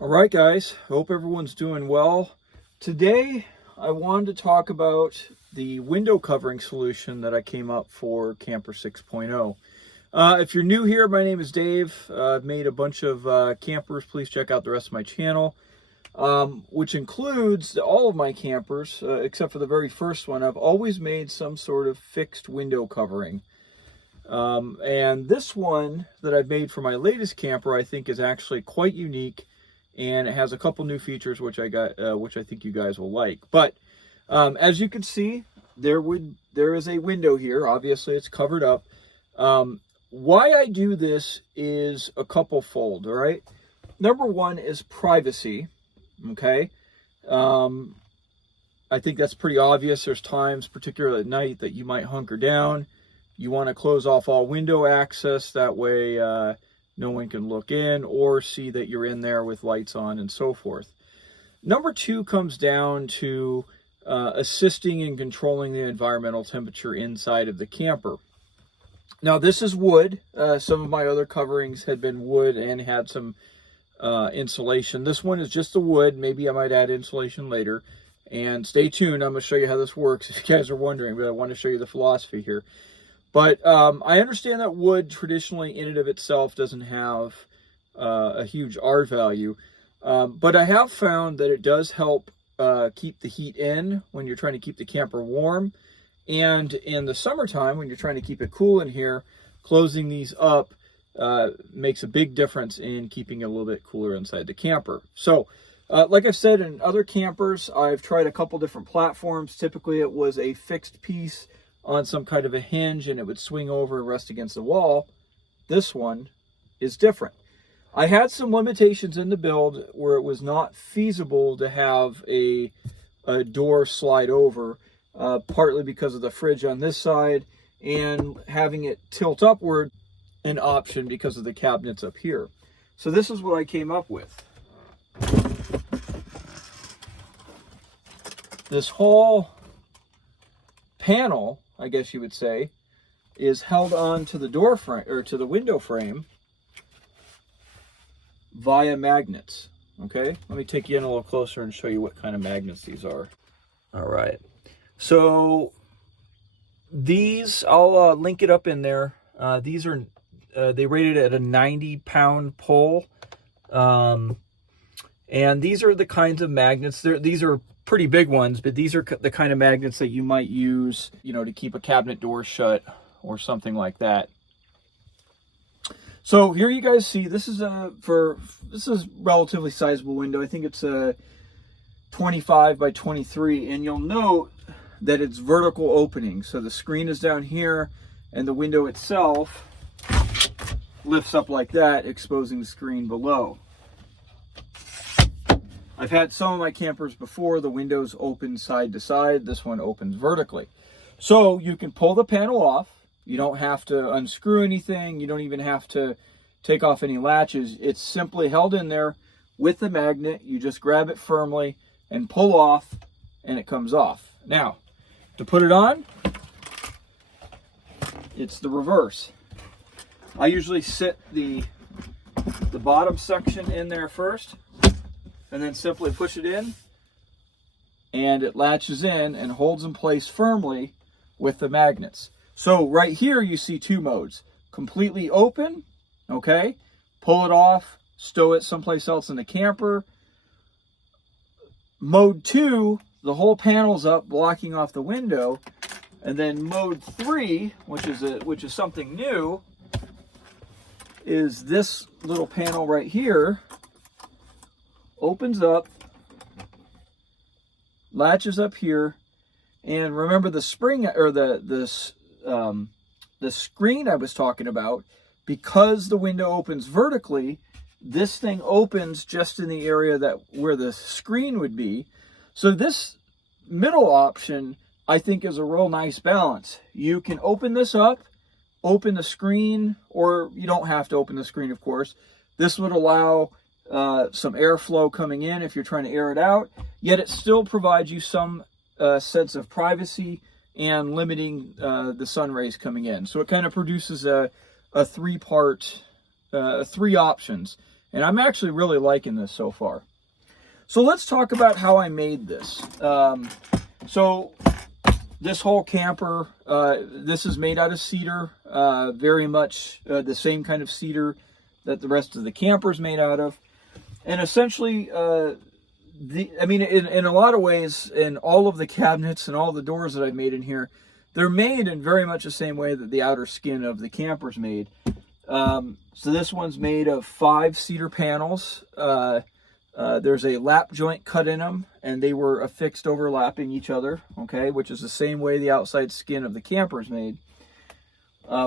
All right, guys, hope everyone's doing well. Today, I wanted to talk about the window covering solution that I came up for Camper 6.0. If you're new here, my name is Dave. I've made a bunch of campers. Please check out the rest of my channel, which includes all of my campers, except for the very first one. I've always made some sort of fixed window covering. And this one that I've made for my latest camper, I think is actually quite unique. And it has a couple new features which I think you guys will like. But as you can see, there is a window here. Obviously, it's covered up. Why I do this is a couple fold. All right. Number one is privacy. Okay. I think that's pretty obvious. There's times, particularly at night, that you might hunker down. You want to close off all window access. That way, no one can look in or see that you're in there with lights on and so forth. Number two comes down to assisting in controlling the environmental temperature inside of the camper. Now, this is wood. Some of my other coverings had been wood and had some insulation. This one is just the wood. Maybe I might add insulation later. And stay tuned. I'm going to show you how this works if you guys are wondering, but I want to show you the philosophy here. But I understand that wood traditionally in and of itself doesn't have a huge R value. But I have found that it does help keep the heat in when you're trying to keep the camper warm. And in the summertime, when you're trying to keep it cool in here, closing these up makes a big difference in keeping it a little bit cooler inside the camper. So, like I've said, in other campers, I've tried a couple different platforms. Typically, it was a fixed piece on some kind of a hinge and it would swing over and rest against the wall. This one is different. I had some limitations in the build where it was not feasible to have a door slide over, partly because of the fridge on this side and having it tilt upward an option because of the cabinets up here. So this is what I came up with. This whole panel, I guess you would say, is held on to the door frame or to the window frame via magnets. Okay, let me take you in a little closer and show you what kind of magnets these are. All right, so these, I'll link it up in there. These are they rated at a 90-pound pull, and these are the kinds of magnets. These are pretty big ones, but these are the kind of magnets that you might use, you know, to keep a cabinet door shut or something like that. So here you guys see, this is relatively sizable window. I think it's a 25 by 23, and you'll note that it's vertical opening. So the screen is down here and the window itself lifts up like that, exposing the screen below. I've had some of my campers before, the windows open side to side. This one opens vertically. So you can pull the panel off. You don't have to unscrew anything. You don't even have to take off any latches. It's simply held in there with the magnet. You just grab it firmly and pull off, and it comes off. Now, to put it on, it's the reverse. I usually sit the bottom section in there first, and then simply push it in, and it latches in and holds in place firmly with the magnets. So right here you see two modes. Completely open, okay? Pull it off, stow it someplace else in the camper. Mode 2, the whole panel's up, blocking off the window. And then mode 3, which is something new, is this little panel right here. Opens up, latches up here, and remember the spring or the screen I was talking about. Because the window opens vertically, this thing opens just in the area where the screen would be. So this middle option, I think, is a real nice balance. You can open this up, open the screen, or you don't have to open the screen, of course. This would allow some airflow coming in if you're trying to air it out, yet it still provides you some sense of privacy and limiting the sun rays coming in. So it kind of produces a three options. And I'm actually really liking this so far. So let's talk about how I made this. So this whole camper, this is made out of cedar, very much the same kind of cedar that the rest of the camper is made out of. And essentially, I mean, in a lot of ways, in all of the cabinets and all the doors that I've made in here, they're made in very much the same way that the outer skin of the camper is made. So this one's made of 5 cedar panels. There's a lap joint cut in them, and they were affixed overlapping each other, okay, which is the same way the outside skin of the camper is made.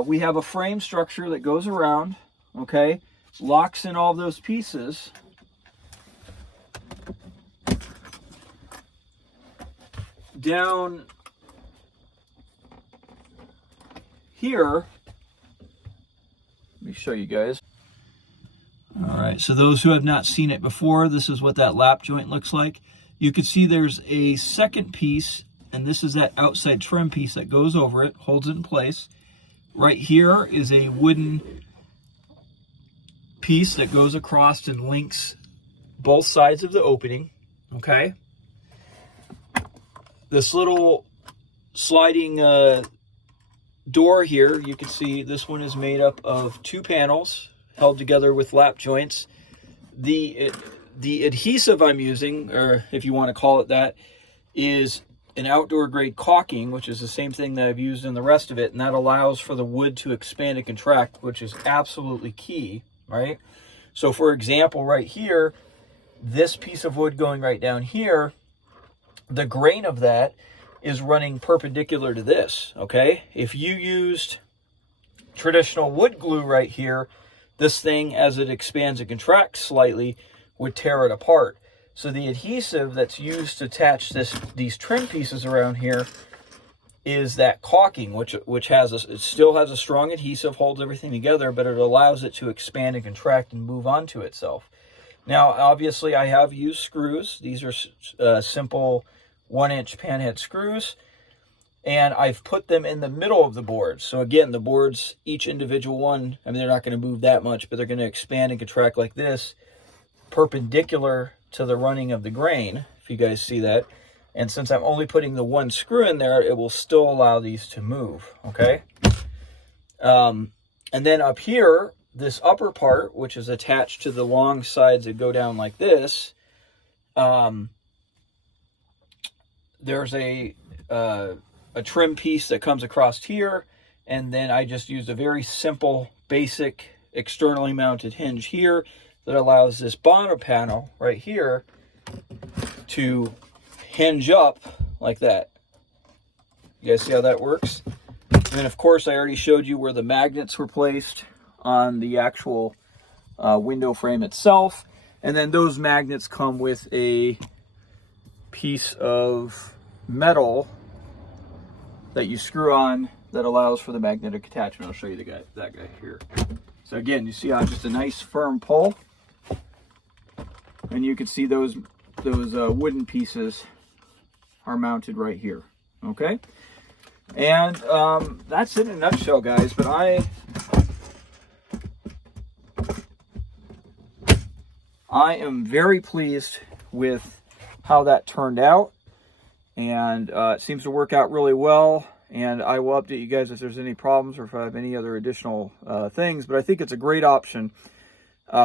We have a frame structure that goes around, okay, locks in all those pieces. Down here, let me show you guys. All right, so those who have not seen it before, this is what that lap joint looks like. You can see there's a second piece, and this is that outside trim piece that goes over it, holds it in place. Right here is a wooden piece that goes across and links both sides of the opening, okay? This little sliding door here, you can see this one is made up of 2 panels held together with lap joints. The adhesive I'm using, or if you want to call it that, is an outdoor grade caulking, which is the same thing that I've used in the rest of it, and that allows for the wood to expand and contract, which is absolutely key, right? So for example, right here, this piece of wood going right down here, the grain of that is running perpendicular to this, okay? If you used traditional wood glue right here, this thing, as it expands and contracts slightly, would tear it apart. So the adhesive that's used to attach these trim pieces around here is that caulking, which it still has a strong adhesive, holds everything together, but it allows it to expand and contract and move onto itself. Now, obviously, I have used screws. These are simple 1-inch panhead screws, and I've put them in the middle of the boards. So again, the boards, each individual one, I mean, they're not going to move that much, but they're going to expand and contract like this, perpendicular to the running of the grain, if you guys see that. And since I'm only putting the 1 screw in there, it will still allow these to move, okay? And then up here, this upper part, which is attached to the long sides that go down like this, there's a trim piece that comes across here, and then I just used a very simple, basic, externally mounted hinge here that allows this bottom panel right here to hinge up like that. You guys see how that works? And then, of course, I already showed you where the magnets were placed on the actual window frame itself. And then those magnets come with a piece of metal that you screw on that allows for the magnetic attachment. I'll show you that guy here. So again, you see how just a nice firm pull, and you can see those wooden pieces are mounted right here. Okay, and that's it in a nutshell, guys. But I am very pleased with how that turned out, and it seems to work out really well. And I will update you guys if there's any problems or if I have any other additional things. But I think it's a great option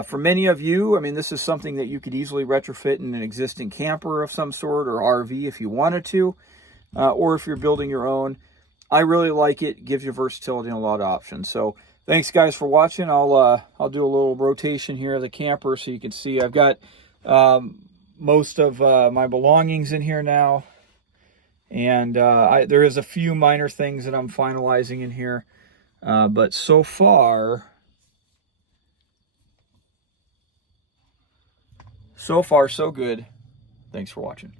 for many of you. I mean, this is something that you could easily retrofit in an existing camper of some sort or RV if you wanted to, or if you're building your own. I really like it. It gives you versatility and a lot of options. So thanks, guys, for watching. I'll do a little rotation here of the camper so you can see I've got most of my belongings in here now. And there is a few minor things that I'm finalizing in here. But so far, so good. Thanks for watching.